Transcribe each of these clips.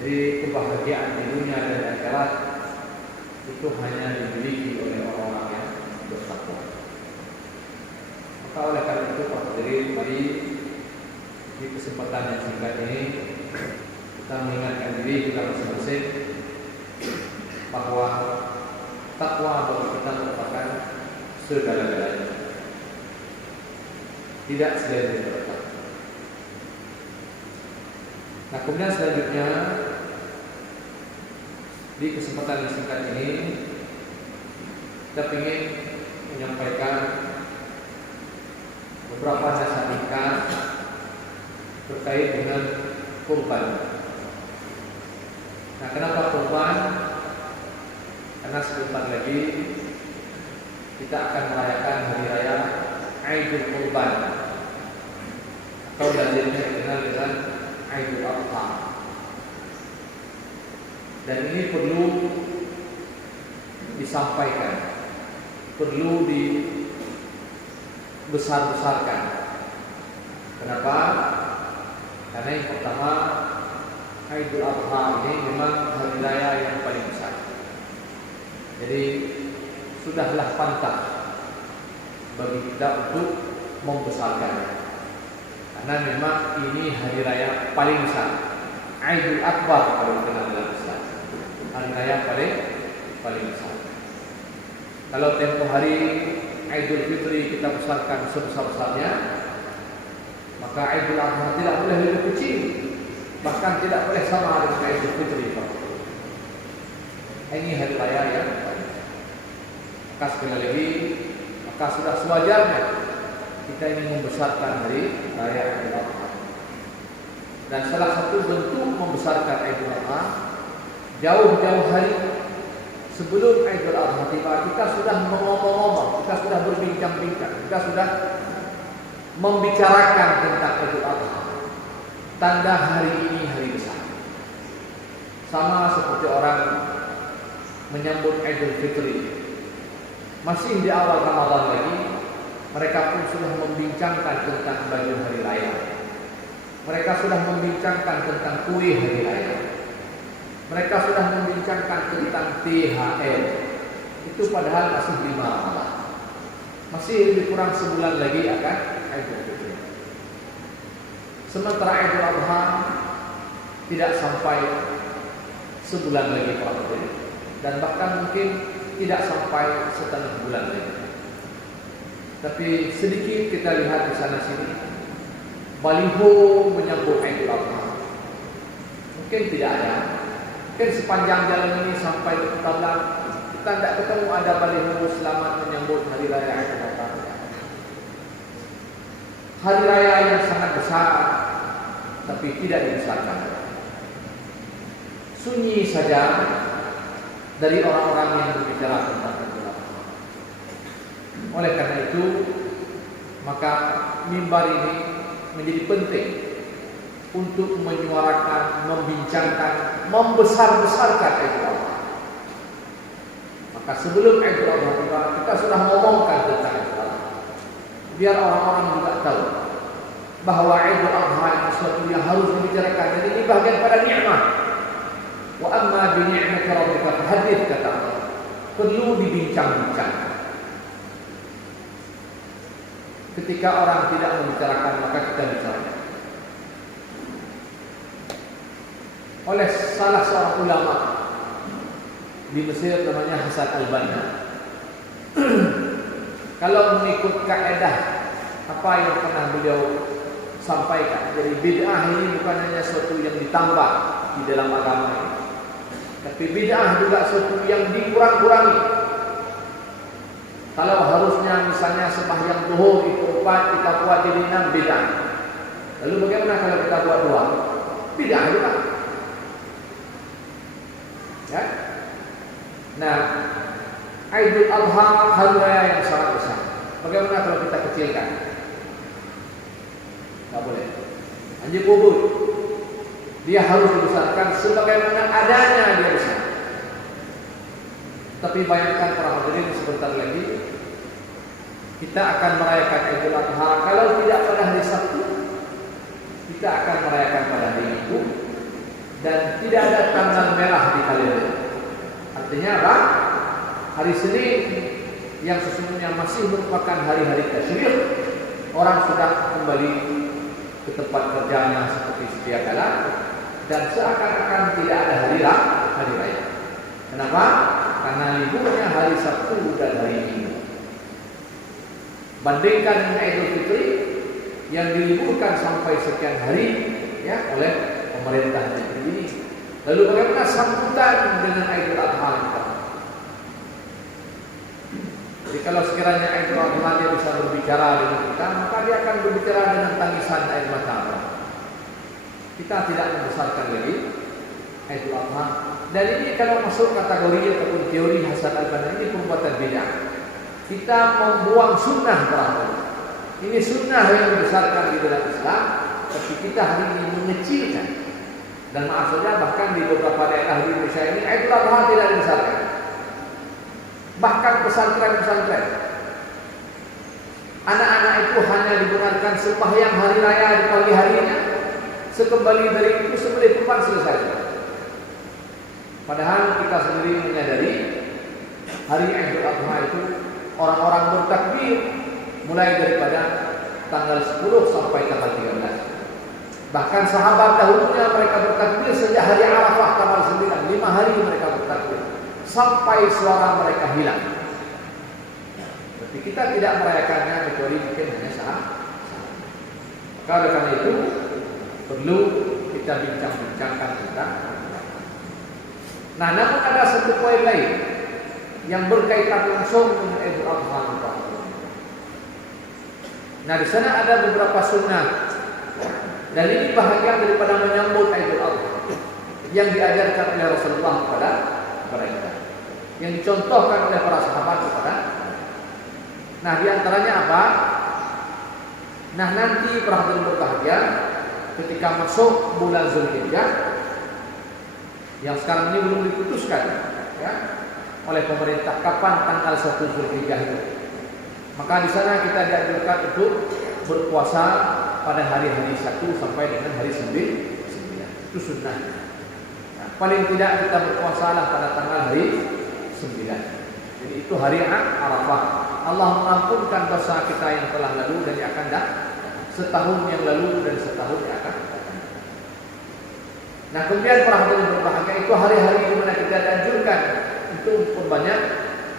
Jadi kebahagiaan di dunia dan akhirat itu hanya dimiliki oleh orang-orang yang bertakwa. Maka oleh karena itu Pak Hadirin, mari di kesempatan yang singkat ini kita mengingatkan diri kita masing-masing bahwa takwa bagi kita merupakan segala-galanya. Tidak selain daripada takwa. Nah, kemudian selanjutnya di kesempatan yang singkat ini kita ingin menyampaikan beberapa nasihat ringkas terkait dengan kurban. Nah, kenapa kurban? Karena sebentar lagi kita akan merayakan hari raya Aidul Kurban atau lazimnya dikenal dengan Aidul Adha. Dan ini perlu disampaikan, perlu dibesar-besarkan. Kenapa? Karena yang pertama, Aidul Adha ini memang hari raya yang paling besar. Jadi sudahlah pantas bagi kita untuk membesarkan. Karena memang ini hari raya paling besar. Aidul Akbar kalau dikenal dalam Islam. Hari raya paling besar. Kalau tempoh hari Aidul Fitri kita besarkan sebesar-besarnya, maka Aidul Adha tidak boleh lebih kecil, bahkan tidak boleh sama dengan Aidul Fitri. Ini hari raya yang maka sekali lagi, maka sudah sewajarnya kita ingin membesarkan hari raya Aidul Adha. Dan salah satu bentuk membesarkan Aidul Adha, jauh-jauh hari sebelum Aidul Adha tiba, kita sudah mengomong-ngomong, kita sudah berbincang-bincang, kita sudah membicarakan tentang Aidul Adha. Tanda hari ini hari besar. Sama seperti orang menyambut Aidul Fitri. Masih di awal Ramadan lagi, mereka pun sudah membincangkan tentang baju hari raya. Mereka sudah membincangkan tentang kue hari raya. Mereka sudah membincangkan tentang THR. Itu padahal masih 5 Ramadan. Masih lebih kurang sebulan lagi akan Aidul Fitri. Sementara Aidul Adha tidak sampai sebulan lagi Pak Menteri, dan bahkan mungkin tidak sampai setengah bulan lagi. Tapi sedikit kita lihat di sana sini baliho menyambut Aidul Adha. Mungkin tidak ada. Mungkin sepanjang jalan ini sampai ke Tablang kita tidak ketemu ada baliho selamat menyambut hari raya Aidul Adha. Hari raya yang sangat besar, tapi tidak dibesarkan. Sunyi saja dari orang-orang yang berbicara tentang Aidul Adha. Oleh karena itu, maka mimbar ini menjadi penting untuk menyuarakan, membincangkan, membesar-besarkan Aidul Adha. Maka sebelum Aidul Adha tiba, kita sudah ngomongkan tentang Aidul Adha. Biar orang-orang juga tahu bahwa Aidul Adha itu sesuatu yang harus dibicarakan. Dan ini bagian pada nikmat. Wa amma bi ni'mati rabbika fahaddits, kata Allah. Perlu dibincang-bincangkan. Ketika orang tidak membicarakan, maka kita bicara. Oleh salah seorang ulama di Mesir namanya Hasan Al-Banna. Kalau mengikut kaedah apa yang pernah beliau sampaikan, jadi bid'ah ini bukan hanya sesuatu yang ditambah di dalam agama ini, tapi bid'ah juga sesuatu yang dikurang-kurangi. Kalau harusnya misalnya sembahyang zuhur itu 4, kita buat jadi 6, bid'ah. Lalu bagaimana kalau kita buat 2? Bid'ah juga. Ya? Nah, Aidul Adha hari raya yang sangat besar. Bagaimana kalau kita kecilkan? Tidak boleh. Anjing bubur, dia harus dibesarkan sebagaimana adanya dia besar. Tapi bayangkan para hadirin, sebentar lagi kita akan merayakan Aidul Adha. Kalau tidak pada hari Sabtu, kita akan merayakan pada hari Minggu. dan tidak ada tanggal merah di kalender. Artinya apa? Hari Senin yang sesungguhnya masih merupakan hari-hari tasyrik, orang sudah kembali ke tempat kerjanya seperti sedia kala dan seakan-akan tidak ada hari raya. Kenapa? Karena liburnya hari Sabtu dan hari Minggu. Bandingkan dengan Idul Fitri yang diliburkan sampai sekian hari ya oleh pemerintah negeri ini. Lalu bagaimana sambutan dengan Idul Adha kita? Jadi kalau sekiranya Idul Adha dia bisa berbicara dengan kita, maka dia akan berbicara dengan tangisan air mata. Kita tidak membesarkan lagi Idul Adha. Dan ini kalau masuk kategori ataupun teori Hasan Al-Banna, ini perbuatan bid'ah. Kita membuang sunnah berapa? Ini sunnah yang dibesarkan di dalam Islam, tapi kita hari ini mengecilkan. Dan maaf saja, bahkan di beberapa daerah di Indonesia ini Idul Adha tidak dibesarkan. Bahkan pesantren-pesantren, anak-anak itu hanya dibenarkan sembahyang hari raya di pagi harinya, sekembali dari itu sembelih kurban selesai. Padahal kita sendiri menyadari hari Idul Adha itu orang-orang bertakbir mulai daripada tanggal 10 sampai tanggal 13. Bahkan sahabat dahulunya mereka bertakbir sejak hari Arafah tanggal 9, 5 hari mereka bertakbir sampai suara mereka hilang. Tapi kita tidak merayakannya kecuali mungkin hanya saat. Maka oleh karena itu perlu kita bincang-bincangkan tentang. Nah, namun ada satu poin lain yang berkaitan langsung dengan Idul Adha. Nah, di sana ada beberapa sunnah dan ini bahagian daripada menyambut Idul Adha yang diajarkan oleh Rasulullah kepada kita, yang dicontohkan oleh para sahabat kepada. Nah, di antaranya apa? Nah, nanti para hadirin berbahagia ketika masuk bulan Zulhijjah yang sekarang ini belum diputuskan ya oleh pemerintah kapan tanggal 1 Zulhijjah itu. Maka di sana kita dianjurkan untuk berpuasa pada hari-hari 1 sampai dengan hari 9. Itu sunnah. Nah, paling tidak kita berpuasa lah pada tanggal hari 9. Jadi itu hari Arafah. Allah mengampunkan dosa kita yang telah lalu dan yang akan datang, setahun yang lalu dan setahun yang akan datang. Nah, kemudian para hadirin berbahagia, itu hari-hari di mana kita dianjurkan untuk memperbanyak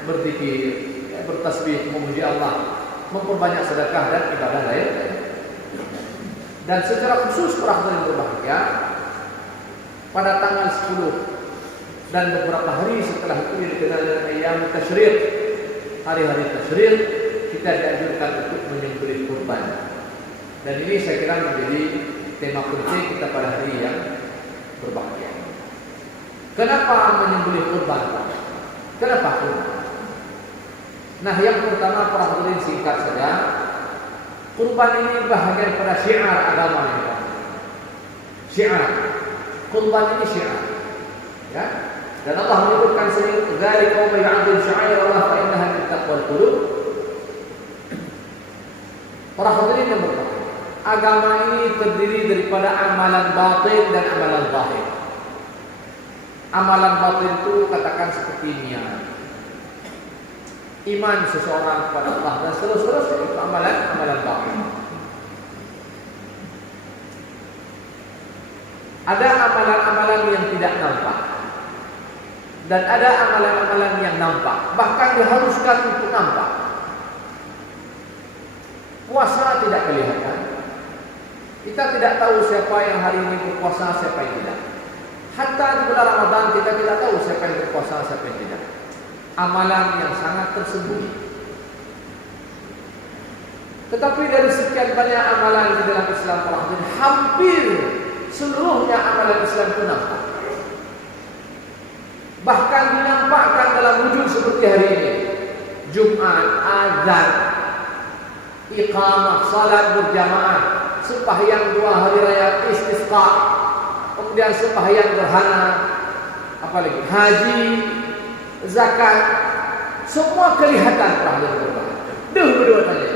berzikir, ya, bertasbih, memuji Allah, memperbanyak sedekah dan ibadah lain. Dan secara khusus para hadirin berbahagia, pada tanggal 10 dan beberapa hari setelah itu yang dikenal dengan Ayyam Tasyrik, hari-hari tasyrik, kita dianjurkan untuk menyembelih kurban. Dan ini saya kira menjadi tema penting kita pada hari yang berbahagia. Kenapa menyembelih kurban? Kenapa kurban? Nah, yang pertama para hadirin singkat saja, kurban ini bahagian pada syiar agama kita. Syiar, kurban ini syiar, ya. Dan Allah menyebutkan sendiri, "Dzalika wa ya'dil sya'air Allah fa innaha min taqwal qulub." Para hadirin yang berbahagia, agama ini terdiri daripada amalan batin dan amalan zahir. Amalan batin itu katakan seperti niat, iman seseorang kepada Allah dan seterusnya, itu amalan batin. Ada amalan-amalan yang tidak nampak dan ada amalan-amalan yang nampak, bahkan diharuskan untuk nampak. Puasa tidak kelihatan. Kita tidak tahu siapa yang hari ini berpuasa, siapa yang tidak. Hatta di bulan Ramadan kita tidak tahu siapa yang berpuasa, siapa yang tidak. Amalan yang sangat tersembunyi. Tetapi dari sekian banyak amalan di dalam Islam, hampir seluruhnya amalan Islam itu nampak. Bahkan dinampakkan dalam wujud seperti hari ini. Jumat, azan, iqamah, salat berjamaah, sembahyang 2 hari raya istisqa, kemudian sembahyang gerhana, apalagi haji, zakat, semua kelihatan pahala berbahagia. Perbuatannya,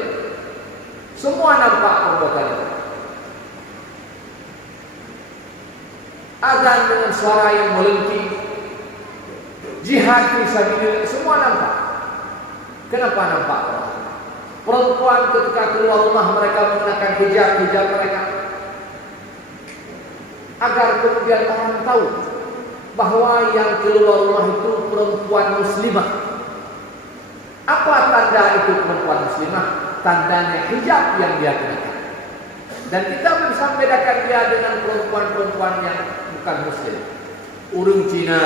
semua nampak perbuatan itu. azan dengan suara yang melengking, jihad fisabilillah, semua nampak. Kenapa nampak? Perempuan ketika keluar rumah mereka mengenakan hijab mereka, agar kemudian orang tahu bahwa yang keluar rumah itu perempuan muslimah. Apa tanda itu perempuan muslimah? Tandanya hijab yang dia kenakan. Dan kita bisa membedakan dia dengan perempuan-perempuan yang bukan muslim, urung Cina,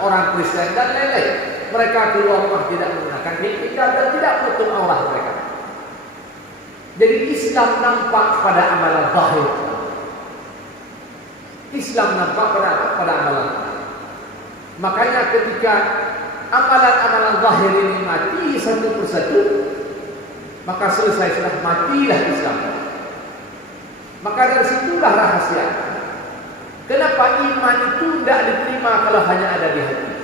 orang Kristen dan lain-lain. Mereka keluar rumah tidak menggunakan hijab dan tidak menutup aurat mereka. Jadi Islam nampak pada amalan zahir. Islam nampak pada amalan zahir. Makanya ketika amalan-amalan zahir ini mati satu persatu, maka selesai sudah matilah Islam. Maka dari situlah rahasia. Kenapa iman itu tidak diterima kalau hanya ada di hati?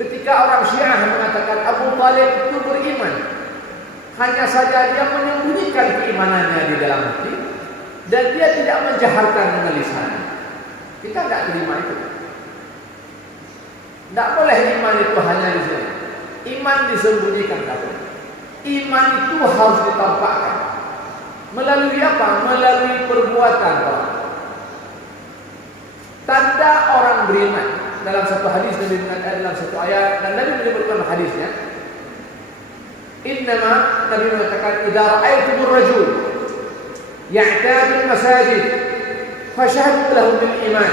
Ketika orang Syiah mengatakan Abu Talib itu beriman, hanya saja dia menyembunyikan keimanannya di dalam hati dan dia tidak menjaharkan dengan lisannya. Kita tidak terima itu. Tidak boleh iman itu hanya di sini. Iman disembunyikan tak boleh. Iman itu harus ditampakkan. Melalui apa? Melalui perbuatan orang. Tanda orang beriman dalam satu hadis Nabi dalam satu ayat dan Nabi menyebutkan hadisnya. Innama Nabi mengatakan idza ra'aytumur rajul ya'tadu al-masajid fashhadu lahu bil iman.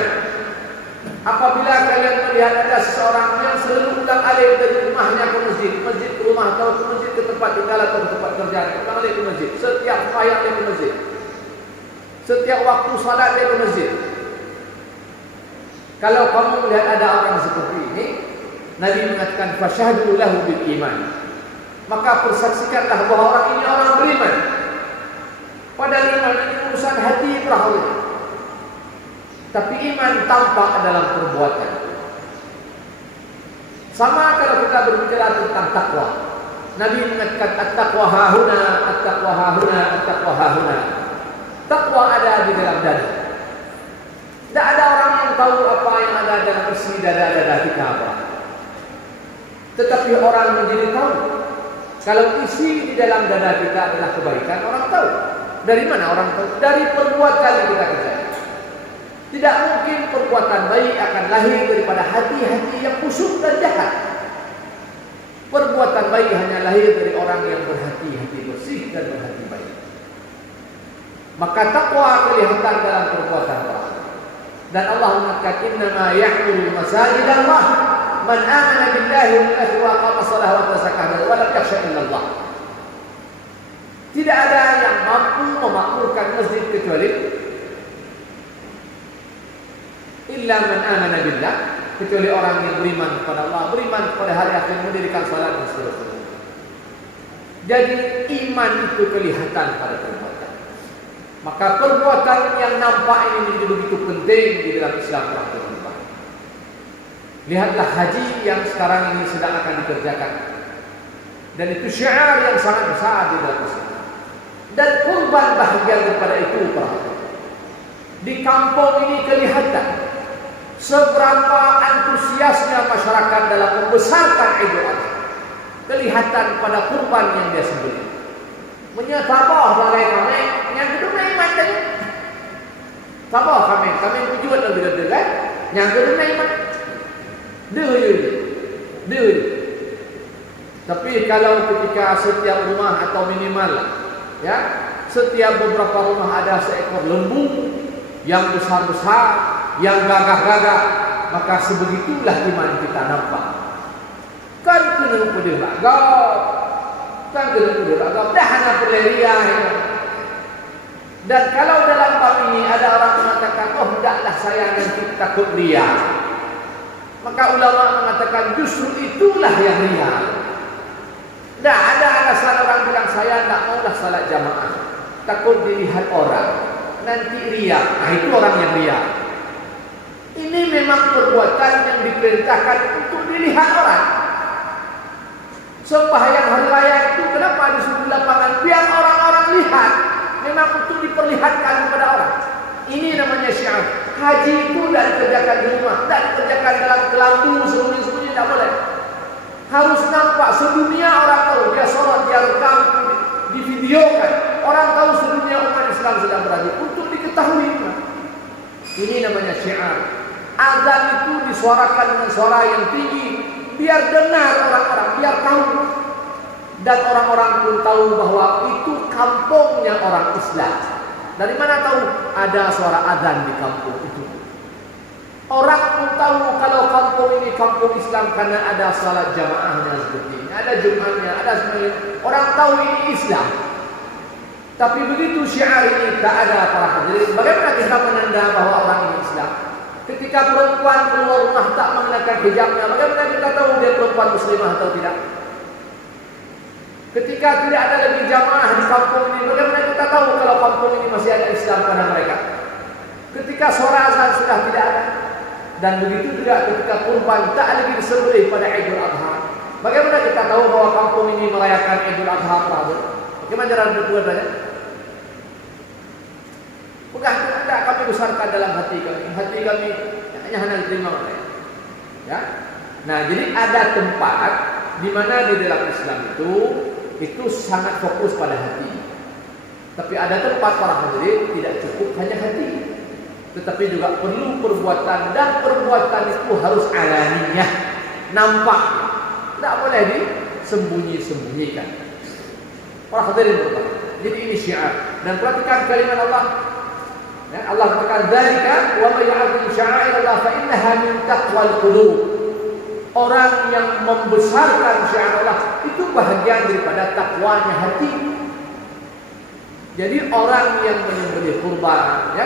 Apabila kalian melihat ada seseorang yang selalu ulang-alik dari rumahnya ke masjid ke rumah atau ke masjid ke tempat tinggal atau ke tempat kerja, ulang-alik ke masjid, setiap sembahyang dia ke masjid, setiap waktu salat dia ke masjid. Kalau kamu melihat ada orang seperti ini, Nabi mengatakan fashhadu lahu bil iman. Maka persaksikanlah bahwa orang ini orang beriman. Padahal iman ini urusan hati perahu. Tapi iman tampak dalam perbuatan. Sama kalau kita berbicara tentang takwa. Nabi mengatakan at-taqwa hahuna, at-taqwa hahuna, at-taqwa hahuna. Takwa ada di dalam dada. Tidak ada orang yang tahu apa yang ada dalam isi dada-dada kita apa. Tetapi orang menjadi tahu. Kalau isi di dalam dada kita adalah kebaikan, orang tahu. Dari mana orang tahu? Dari perbuatan yang kita kerjakan. Tidak mungkin perbuatan baik akan lahir daripada hati-hati yang busuk dan jahat. Perbuatan baik hanya lahir dari orang yang berhati-hati bersih dan berhati baik. Maka takwa kelihatan dalam perbuatan orang. Dan Allah mengatakan innama ya'muru masajidallah man amana billahi wal yawmil wa aqama shalah wa zakata wa lam yakhsha illa Allah. Tidak ada yang mampu memakmurkan masjid kecuali illa man amana billah, kecuali orang yang beriman kepada Allah, beriman kepada hari akhir, mendirikan salat dan seterusnya. Jadi iman itu kelihatan pada perbuatan. Maka perbuatan yang nampak ini menjadi begitu penting di dalam Islam. Lihatlah haji yang sekarang ini sedang akan dikerjakan. Dan itu syiar yang sangat besar di dalam Islam. Dan kurban bahagian daripada itu perhatian. Di kampung ini kelihatan seberapa antusiasnya masyarakat dalam membesarkan Idul Adha. Kelihatan pada kurban yang dia sembelih. Menyetabah balai kami yang kedua iman tadi. Tabah kami tujuan lebih dekat. Yang kedua iman. Dia. Tapi kalau ketika setiap rumah atau minimal, ya, setiap beberapa rumah ada seekor lembu yang besar-besar, yang gagah-gagah, maka sebegitulah iman kita nampak. Kan kena pedih agak. Kan kena pedih agak. Dah hanya pelerian. Dan kalau dalam bab ini ada orang mengatakan, oh tidaklah saya nanti takut ria. Maka ulama mengatakan justru itulah yang ria. Tidak ada alasan orang bilang saya tidak maulah salat jamaah, takut dilihat orang, nanti ria. Nah itu orang yang ria. Ini memang perbuatan yang diperintahkan untuk dilihat orang. Sembahyang hari raya itu kenapa disuruh di lapangan? Biar orang-orang lihat. Memang untuk diperlihatkan kepada orang. Ini namanya syiar. Haji itu tidak dikerjakan di rumah, tidak dikerjakan dalam kelambu sembunyi-sembunyi, tidak boleh. Harus nampak sedunia orang tahu dia sholat, dia rekam, divideokan. Orang tahu sedunia umat Islam sedang berada untuk diketahui. Ini namanya syiar. Azan itu disuarakan dengan suara yang tinggi, biar dengar orang-orang, biar tahu. Dan orang-orang pun tahu bahwa itu kampungnya orang Islam. Dari mana tahu? Ada suara azan di kampung itu. Orang pun tahu kalau kampung ini kampung Islam karena ada salat jamaahnya seperti ini, ada Jumatnya, ada semuanya. Orang tahu ini Islam. Tapi begitu syiar ini tak ada para hadirin, bagaimana kita menanda bahwa orang ini Islam? Ketika perempuan keluar rumah tak mengenakan hijabnya, bagaimana kita tahu dia perempuan muslimah atau tidak? Ketika tidak ada lagi jamaah di kampung ini, bagaimana kita tahu kalau kampung ini masih ada Islam pada mereka? Ketika suara azan sudah tidak ada. Dan begitu juga ketika kurban tak lagi disembelih pada Idul Adha. Bagaimana kita tahu bahwa kampung ini merayakan Idul Adha Prabu? Bagaimana cara berbuatnya? Bukan tidak kami besarkan dalam hati kami. Hati kami hanya diterima oleh. Ya. Nah, jadi ada tempat di mana di dalam Islam itu sangat fokus pada hati. Tapi ada tempat para hadirin tidak cukup hanya hati, tetapi juga perlu perbuatan, dan perbuatan itu harus alaniyah, nampak, tidak boleh disembunyi-sembunyikan. Para hadirin berkata, jadi ini syiar. Dan perhatikan kalimat Allah. Ya, Allah katakan dzalika wa may yu'azzim sya'airallah fa innaha min taqwal qulub. Orang yang membesarkan syiar Allah itu bahagian daripada takwanya hati. Jadi orang yang menyembelih kurban, ya,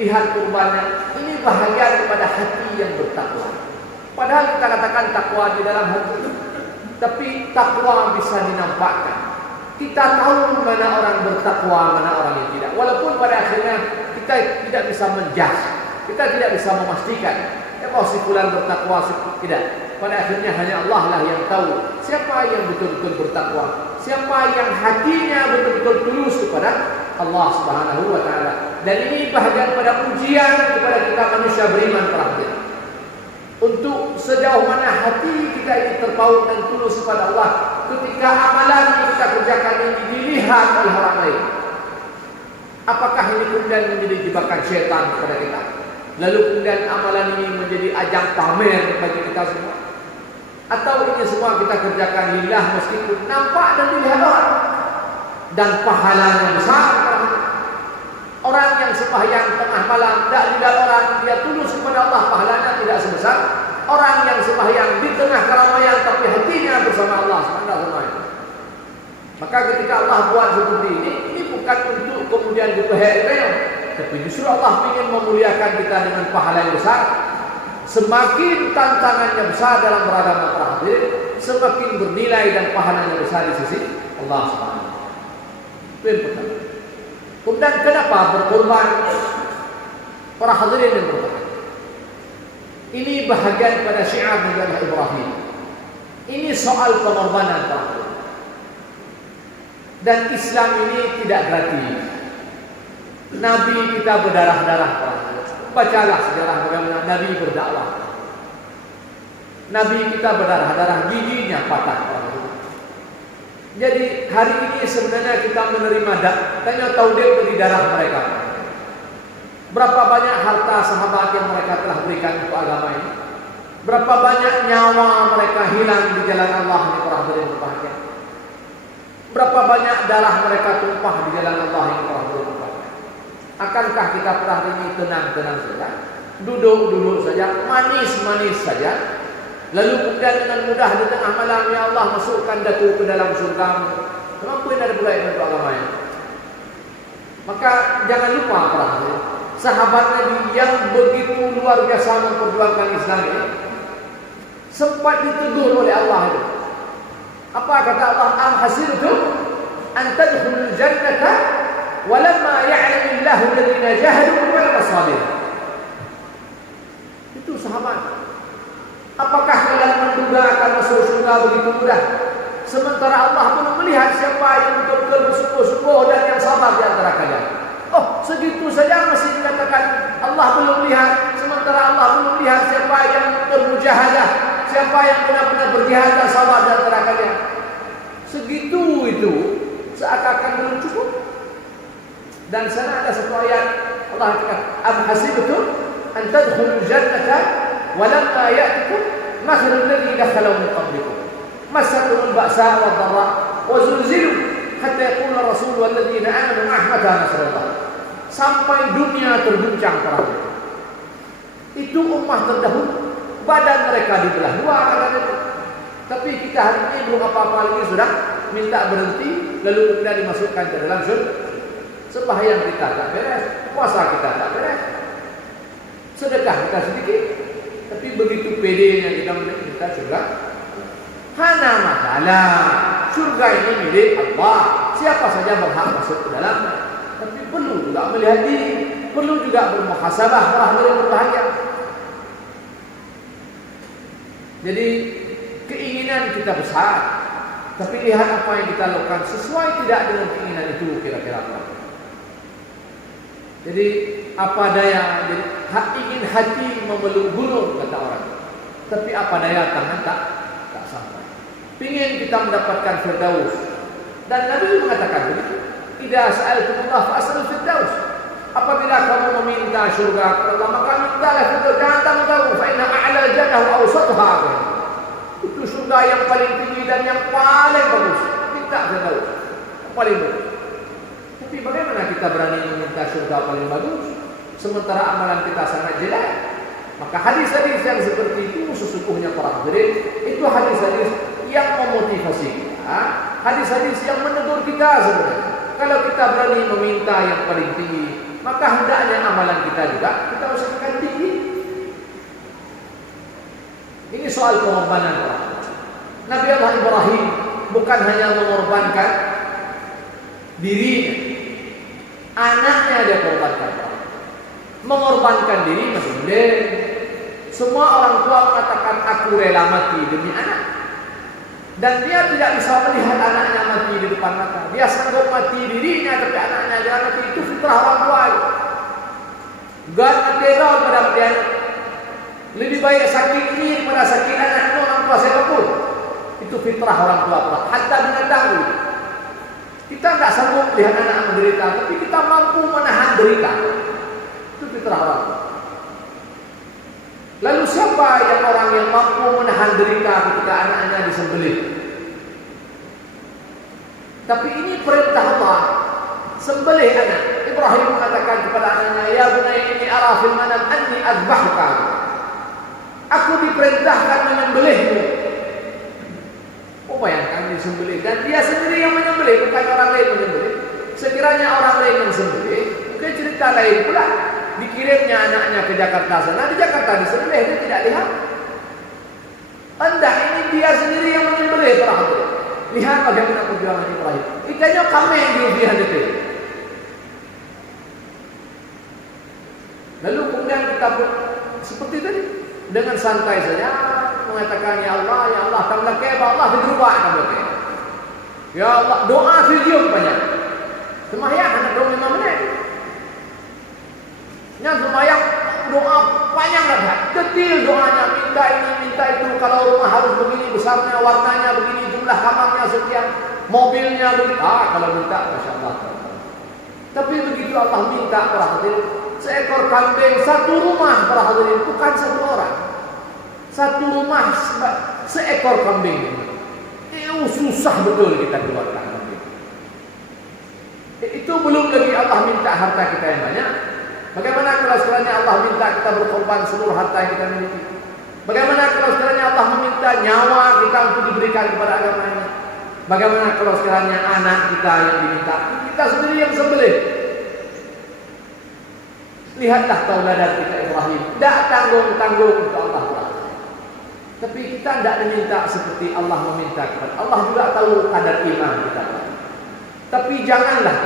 lihat kurbannya, ini bahagian daripada hati yang bertakwa. Padahal kita katakan takwa di dalam hati, tapi takwa bisa dinampakkan. Kita tahu mana orang bertakwa, mana orang yang tidak. Walaupun pada akhirnya kita tidak bisa menjudge, kita tidak bisa memastikan bahwa si fulan bertakwa, tidak. Pada akhirnya hanya Allah lah yang tahu siapa yang betul-betul bertakwa, siapa yang hatinya betul-betul tulus kepada Allah Subhanahu wa taala. Dan ini bahagian pada ujian kepada kita manusia beriman para hadirin. Untuk sejauh mana hati kita ini terpaut dan tulus kepada Allah ketika amalan yang kita kerjakan ini dilihat oleh orang lain. Apakah ini kemudian menjadi jebakan syaitan kepada kita? Lalu kemudian amalan ini menjadi ajang pamer bagi kita semua? Atau ini semua kita kerjakan lillah meskipun nampak dan dilihat orang, dan pahalanya besar? Orang yang sembahyang tengah malam tidak dilihat orang, dia tulus kepada Allah, pahalanya tidak sebesar orang yang sembahyang di tengah keramaian tapi hatinya bersama Allah SWT. Maka ketika Allah buat seperti ini bukan untuk kemudian diperhatikan, tapi justru Allah ingin memuliakan kita dengan pahala yang besar. Semakin tantangannya besar dalam beragama para hadirin, semakin bernilai dan pahalanya besar di sisi Allah SWT. Itu yang pertama. Kemudian kenapa berkorban? Para hadirin yang berkorban, ini bahagian pada syiar Nabi Ibrahim. Ini soal pengorbanan para hadirin. Dan Islam ini tidak gratis. Nabi kita berdarah-darah para hadirin. Bacalah sejarah bagaimana Nabi berdakwah. Nabi kita berdarah-darah, giginya patah para hadirin. Jadi hari ini sebenarnya kita menerima tanya taudib dari darah mereka. Berapa banyak harta sahabat yang mereka telah berikan untuk agama ini? Berapa banyak nyawa mereka hilang di jalan Allah ini para hadirin berbahagia? Berapa banyak darah mereka tumpah di jalan Allah ini para hadirin berbahagia? Akankah kita pada hari ini tenang-tenang saja, duduk-duduk saja, manis-manis saja, lalu kemudian dengan mudah di tengah malam, ya Allah masukkan daku ke dalam surga? Kenapa ini ada pula yang beragama ini? Maka jangan lupa para hadirin, sahabat Nabi yang begitu luar biasa memperjuangkan Islam ini sempat ditegur oleh Allah itu. Apa kata Allah? Am hasibtum an tadkhulul jannata walamma ya'lamillahu alladhina jahadu wal sabir. Itu sahabat. Apakah kalian menduga akan masuk surga begitu mudah, sementara Allah belum melihat siapa yang betul-betul bersungguh-sungguh dan yang sabar di antara kalian? Oh, segitu saja masih dikatakan Allah belum lihat. Sementara Allah belum lihat siapa yang bermujahadah, siapa yang benar-benar berjihad dan sabar dan antara kalian. Segitu itu seakan-akan belum cukup. Dan sana ada satu ayat Allah katakan, "Am hasibtum an tadkhulul jannata wa lamma ya'tikum mathalul ladzina dakhalu min qablikum massatuhum al-ba'sa wad-dharra wa zulzilu hatta yaqula ar-rasul wal ladzina amanu ma'ahu mata nasrullah." Sampai dunia terguncang perang. Itu ummah terdahulu, badan mereka dibelah dua katanya. Tapi kita hari ini belum apa-apa lagi sudah minta berhenti, lalu kita dimasukkan ke dalam surga. Sembahyang kita tak beres, puasa kita tak beres, sedekah kita sedikit. Tapi begitu pedenya kita minta surga. Hana masalah, surga ini milik Allah. Siapa saja berhak masuk ke dalamnya. Tapi perlu juga melihat diri, perlu juga bermuhasabah, berbahagia. Jadi keinginan kita besar, tapi lihat apa yang kita lakukan sesuai tidak dengan keinginan itu kira-kira apa. Jadi apa daya, jadi ingin hati memeluk gunung kata orang, tapi apa daya tangan tak sampai. Pingin kita mendapatkan firdaus, dan Nabi mengatakan begitu. Idza sa'altumullah fas'alul firdaus. Apabila kamu meminta surga kepada Allah, maka mintalah firdaus. Jangan tahu fa inna a'la jannah wa awsatuha. Itu surga yang paling tinggi dan yang paling bagus. Minta firdaus. Yang paling bagus. Tapi bagaimana kita berani meminta surga paling bagus sementara amalan kita sangat jelek? Maka hadis-hadis yang seperti itu sesungguhnya para hadirin, itu hadis-hadis yang memotivasi kita, hadis-hadis yang menegur kita sebenarnya. Kalau kita berani meminta yang paling tinggi, maka hendaknya amalan kita juga kita usahakan tinggi. Ini soal pengorbanan orang. Nabi Allah Ibrahim bukan hanya mengorbankan dirinya, anaknya dia korbankan. Mengorbankan diri masih boleh. Semua orang tua mengatakan aku rela mati demi anak. Dan dia tidak bisa melihat anaknya mati di depan mata. Dia sanggup mati dirinya, tapi anaknya jangan mati. Itu fitrah orang tua. Gak tega pada dia. Lebih baik sakit ini daripada sakit anak itu orang tua saya pun. Itu fitrah orang tua. Hatta binatang itu. Kita tidak sanggup melihat anak menderita, tapi kita mampu menahan derita. Itu fitrah orang tua. Lalu siapa yang orang yang mampu menahan derita ketika anaknya disembelih? Tapi ini perintah Allah, sembelih anak. Ibrahim mengatakan kepada anaknya, "Ya bunayya inni ara fil manam anni azbahuka." Aku diperintahkan menyembelihmu. Oh, bayangkan disembelih, dan dia sendiri yang menyembelih, bukan orang lain menyembelih. Sekiranya orang lain yang sembelih, mungkin cerita lain pula. Dikirimnya anaknya ke Jakarta sana, di Jakarta disembelih, dia tidak lihat. Hendak ini dia sendiri yang menyembelih para hadirin. Lihat bagaimana perjuangan Ibrahim. Ikannya kami yang diubihan itu. Lalu kemudian kita seperti tadi, dengan santai saja mengatakan, "Ya Allah, kamu keba Allah berubah kamu keba. Ya Allah, doa video banyak. Sembahyang anak doa 5 menit. Yang sembahyang doa panjang lah, detail doanya, minta ini, minta itu. Kalau rumah harus begini besarnya, warnanya begini, jumlah kamarnya sekian, mobilnya begini. Kalau minta, masya Allah. Tapi begitu Allah minta para hadirin, seekor kambing satu rumah para hadirin, bukan satu orang. Satu rumah seekor kambing. Itu susah betul kita keluarkan kambing. Itu belum lagi Allah minta harta kita yang banyak. Bagaimana kalau sekiranya Allah minta kita berkorban seluruh harta yang kita miliki? Bagaimana kalau sekiranya Allah meminta nyawa kita untuk diberikan kepada agamanya? Bagaimana kalau sekiranya anak kita yang diminta? Kita sendiri yang sembelih. Lihatlah tauladan kita Ibrahim. Tidak tanggung-tanggung untuk Allah. Tapi kita tidak diminta seperti Allah meminta kepada. Allah juga tahu kadar iman kita. Tapi janganlah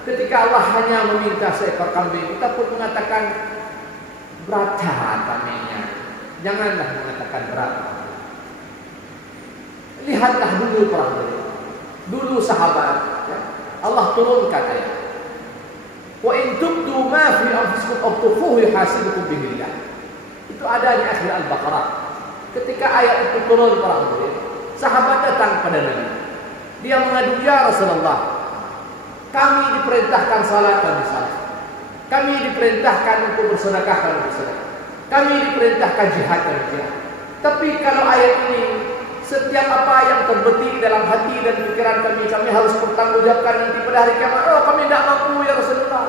ketika Allah hanya meminta seekor kambing, kita pun mengatakan berata kambingnya. Janganlah mengatakan berata. Lihatlah dulu para dulu sahabat. Ya. Allah turunkan ayat. Wa in tubdu ma fi anfusakum aw tukhfuhu yuhasibukum bihillah. Itu ada di akhir Al-Baqarah. Ketika ayat itu turun para hadirin, sahabat datang pada Nabi. Dia mengadu, "Ya Rasulullah, kami diperintahkan salat dan salat. Kami diperintahkan untuk bersedekah dan bersedekah. Kami diperintahkan jihad dan jihad. Tapi kalau ayat ini, setiap apa yang terbetik dalam hati dan pikiran kami harus bertanggungjawabkan nanti pada hari kiamat. Oh, kami tidak mampu ya Rasulullah."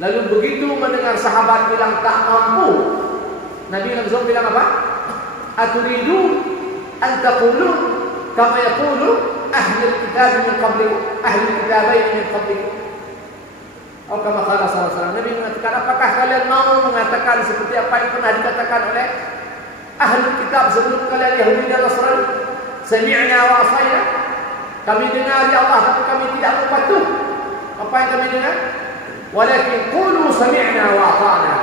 Lalu begitu mendengar sahabat bilang tak mampu, Nabi SAW bilang apa? "Aturidu an taqulu kama yaqulu ahlul kitab min qablikum, ahlul kitabain min qablikum." Atau kama qala sallallahu alaihi wasallam, Nabi mengatakan, apakah kalian mau mengatakan seperti apa yang pernah dikatakan oleh ahlul kitab sebelum kalian, Yahudi dan Nasrani? Sami'na wa asayna. Kami dengar ya Allah, tapi kami tidak mau patuh. Apa yang kami dengar? Walakin qulu sami'na wa ata'na.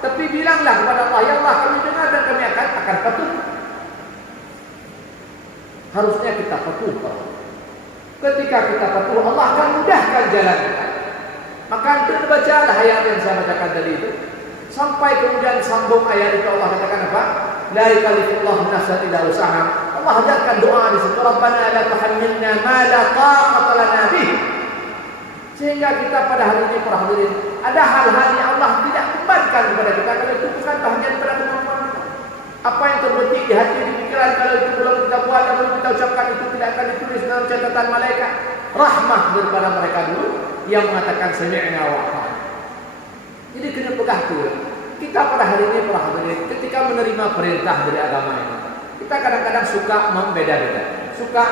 Tapi bilanglah kepada Allah, ya Allah, kami dengar dan kami akan patuh. Harusnya kita patuh. Ketika kita patuh, Allah akan mudahkan jalan kita. Maka kita bacalah ayat yang saya bacakan tadi itu, sampai kemudian sambung ayat itu. Allah katakan apa? La yukallifullahu nafsan illa wus'aha. Allah ajarkan doa di situ, Rabbana la tuhammilna ma la taqata lana bih. Sehingga kita pada hari ini para hadirin, ada hal-hal yang Allah tidak bebankan kepada kita kalau itu bukan bahagian daripada kemampuan kita. Apa yang terbetik di hati, di pikiran, kalau itu belum kita buat dan belum kita ucapkan, itu tidak akan ditulis dalam catatan malaikat. Rahmah daripada mereka dulu yang mengatakan sami'na wa ata'na. Jadi kena pegang tu. Kita pada hari ini para hadirin, ketika menerima perintah dari agama ini, kita kadang-kadang suka membeda-beda, suka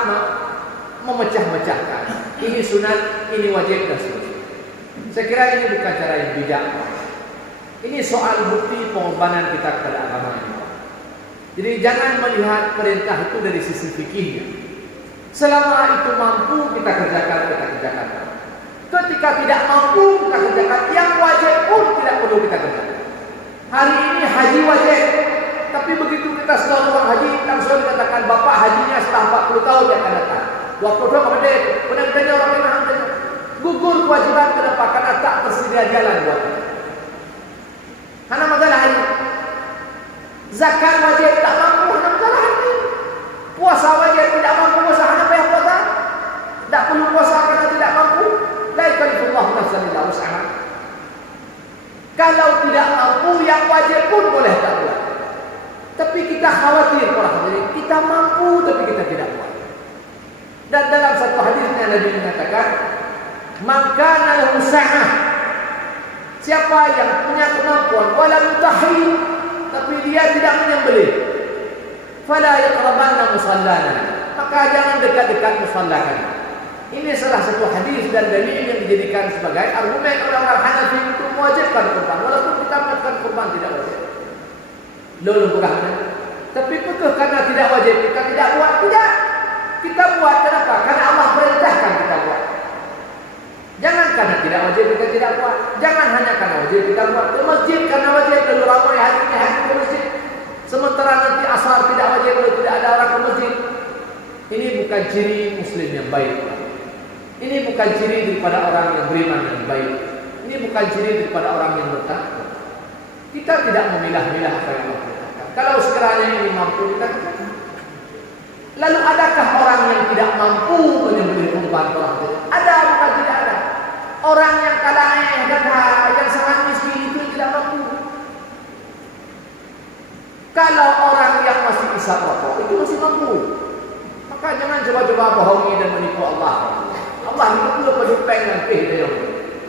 memecah-mecahkan. Ini sunat, ini wajib dan seterusnya. Saya kira ini bukan cara yang bijak. Ini soal bukti pengorbanan kita kepada agama ini. Jadi jangan melihat perintah itu dari sisi fikihnya. Selama itu mampu kita kerjakan, kita kerjakan. Ketika tidak mampu kita kerjakan, yang wajib pun tidak perlu kita kerjakan. Hari ini haji wajib, tapi begitu kita setelah uang haji, langsung dikatakan bapak hajinya setelah 40 tahun yang akan datang. Waktu itu kepada benar-benarnya orang yang hamil, gugur kewajiban kenapa? Karena tak tersedia jalan buat kita. Karena masalah ini, zakat wajib tak mampu, karena masalah ini. Puasa wajib tidak mampu, puasa hanya payah puasa. Tak perlu puasa karena tidak mampu. La yukallifullahu nafsan illa wus'aha. Kalau tidak mampu, yang wajib pun boleh tak buat. Tapi kita khawatir para hadirin, kita mampu tapi kita tidak buat. Dan dalam satu hadisnya Nabi mengatakan, "Man kana lahu sa'ah." Siapa yang punya kemampuan wala mutahi, tapi dia tidak menyembelih, fala yaqrabanna musallana, maka jangan dekat-dekat musalla kami. Ini salah satu hadis dan dalil yang dijadikan sebagai argumen orang-orang Hanafi untuk mewajibkan kurban, walaupun kita melakukan kurban tidak wajib. Lalu bukan. Tapi betul karena tidak wajib kita tidak buat, tidak. Kita buat kenapa? Karena Allah perintahkan kita buat. Jangan karena tidak wajib kita tidak buat. Jangan hanya karena wajib kita buat. Ke masjid karena wajib, lalu ramai hari ini hari ke masjid. Sementara nanti asar tidak wajib, lalu tidak ada orang ke masjid. Ini bukan ciri Muslim yang baik. Ini bukan ciri daripada orang yang beriman yang baik. Ini bukan ciri daripada orang yang bertakwa. Kita tidak memilah-milah apa yang Allah perintahkan. Kalau sekiranya ini mampu kita kerjakan. Lalu adakah orang yang tidak mampu menyembelih kurban? Ada, bukan tidak ada. Orang yang kalah yang sangat miskin itu tidak mampu. Kalau orang yang masih isap rokok itu masih mampu. Maka jangan coba-coba bohongi dan menipu Allah. Allah itu perlu pendupeng dan pihak.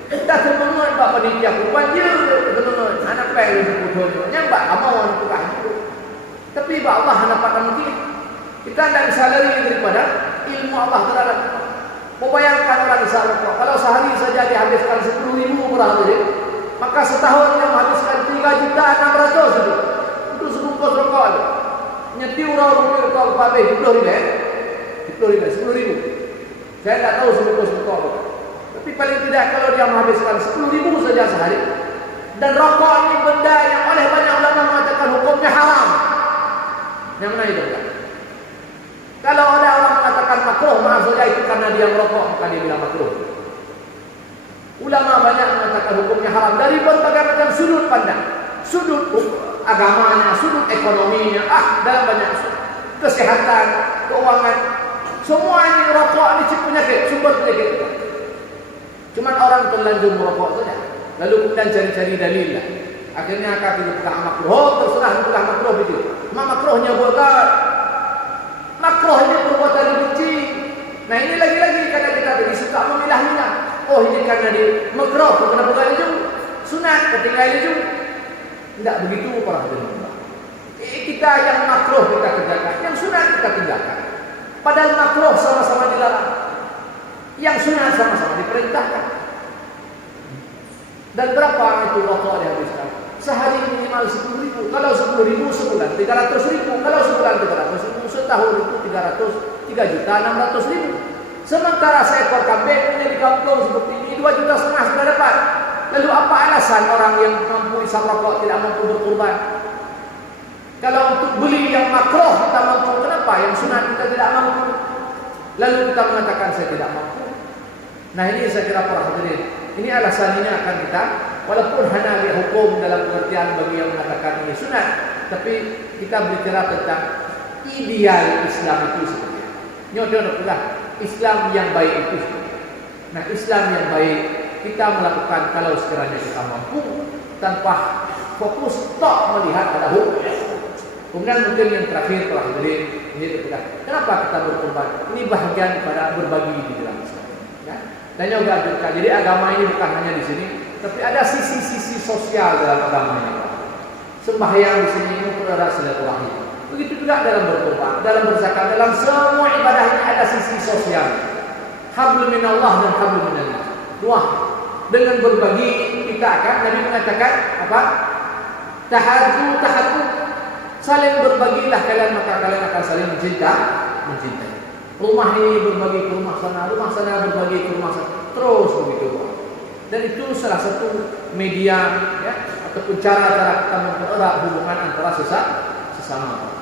Kita sebenarnya buat penitia kurban je, sebenarnya anak peng itu putus. Nyambak amal itu kan. Tapi Allah dapat mungkin. Kita tidak bisa lari daripada ilmu Allah terhadap kita. Membayangkan orang isap rokok. Kalau sehari saja dihabiskan 10.000 per hari, maka setahun dia menghabiskan 3.600.000 itu. Untuk sebungkus rokok itu. Nyetiu orang rokok ke pabrik 10.000. Saya tidak tahu sebungkus rokok. Tapi paling tidak kalau dia menghabiskan 10.000 saja sehari. Dan rokok ini benda yang oleh banyak ulama mengatakan hukumnya haram. Yang mana itu kan? Kalau ada orang mengatakan makruh, maaf saja itu karena dia merokok, maka dia bilang makruh. Ulama banyak mengatakan hukumnya haram dari berbagai macam sudut pandang. Sudut agamanya, sudut ekonominya, dalam banyak sudut. Kesehatan, keuangan. Semua ini rokok ini penyakit, sumber penyakit. Cuma orang terlanjur merokok saja. Lalu kemudian cari-cari dalil lah. Akhirnya kaki bukan makruh, terserah bukan makruh itu. Makruhnya bukan. Makruhnya perbuatan dibenci. Nah ini lagi-lagi karena kita tadi suka memilah-milah. Oh ini karena di makruh, kenapa bukan itu? Sunat, ketinggalan itu. Tidak begitu para hadirin. Kita yang makruh kita kerjakan, yang sunat kita tinggalkan. Padahal makruh sama-sama dilarang, yang sunat sama-sama diperintahkan. Dan berapa itu rokok dihabiskan? Sehari minimal 10.000. Kalau 10.000 sebulan 300.000. Kalau sebulan 300.000, setahun itu 3.600.000. Sementara seekor kambing punya di kampung seperti ini 2,5 juta sudah dapat. Lalu apa alasan orang yang mampu isap rokok tidak mampu berkurban? Kalau untuk beli yang makruh kita mampu, kenapa yang sunat kita tidak mampu? Lalu kita mengatakan saya tidak mampu. Nah ini saya kira para hadirin, ini alasan ini akan kita, walaupun hanya di hukum dalam pengertian bagi yang mengatakan ini sunat, tapi kita berbicara tentang ideal Islam itu seperti apa. Nyodoh Islam yang baik itu seperti apa. Nah Islam yang baik kita melakukan kalau sekiranya kita mampu tanpa fokus tok melihat ada hukum. Kemudian mungkin yang terakhir para hadirin, ini kita, kenapa kita berkorban? Ini bahagian pada berbagi di dalam Islam. Ya? Dan juga ajarkan. Jadi agama ini bukan hanya di sini, tapi ada sisi-sisi sosial dalam agama ini. Sembahyang di sini mempererat silaturahmi. Begitu juga dalam berkorban, dalam berzakat, dalam semua ibadah ini ada sisi sosial. Hablum minallah dan hablum minallah. Dua. Dengan berbagi kita akan, Nabi mengatakan apa? Tahadu. Saling berbagilah kalian, maka kalian akan saling mencintai. Rumah ini berbagi ke rumah sana berbagi ke rumah sana, terus begitu. Dan itu salah satu media ya, ataupun cara kita mempererat hubungan antara sesama.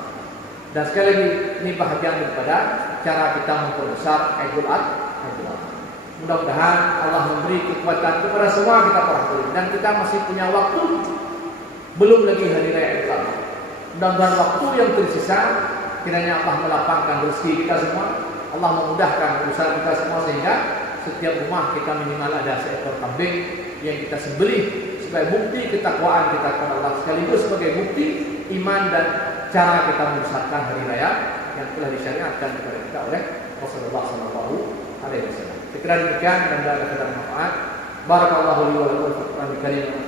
Dan sekali lagi ini bahagian daripada cara kita memperbesar Idul Adha. Mudah-mudahan Allah memberi kekuatan kepada semua kita para hadirin, dan kita masih punya waktu, belum lagi hari raya Idul Adha. Mudah-mudahan waktu yang tersisa kiranya Allah melapangkan rezeki kita semua, Allah memudahkan urusan kita semua, sehingga setiap rumah kita minimal ada seekor kambing yang kita sembelih sebagai bukti ketakwaan kita kepada Allah, sekaligus sebagai bukti iman dan cara kita membesarkan hari raya yang telah disyariatkan kepada kita oleh Rasulullah sallallahu alaihi wasallam. Sekira demikian dan mudah-mudahan bermanfaat. Barakallahu li wa lakum fil Qur'anil Karim wa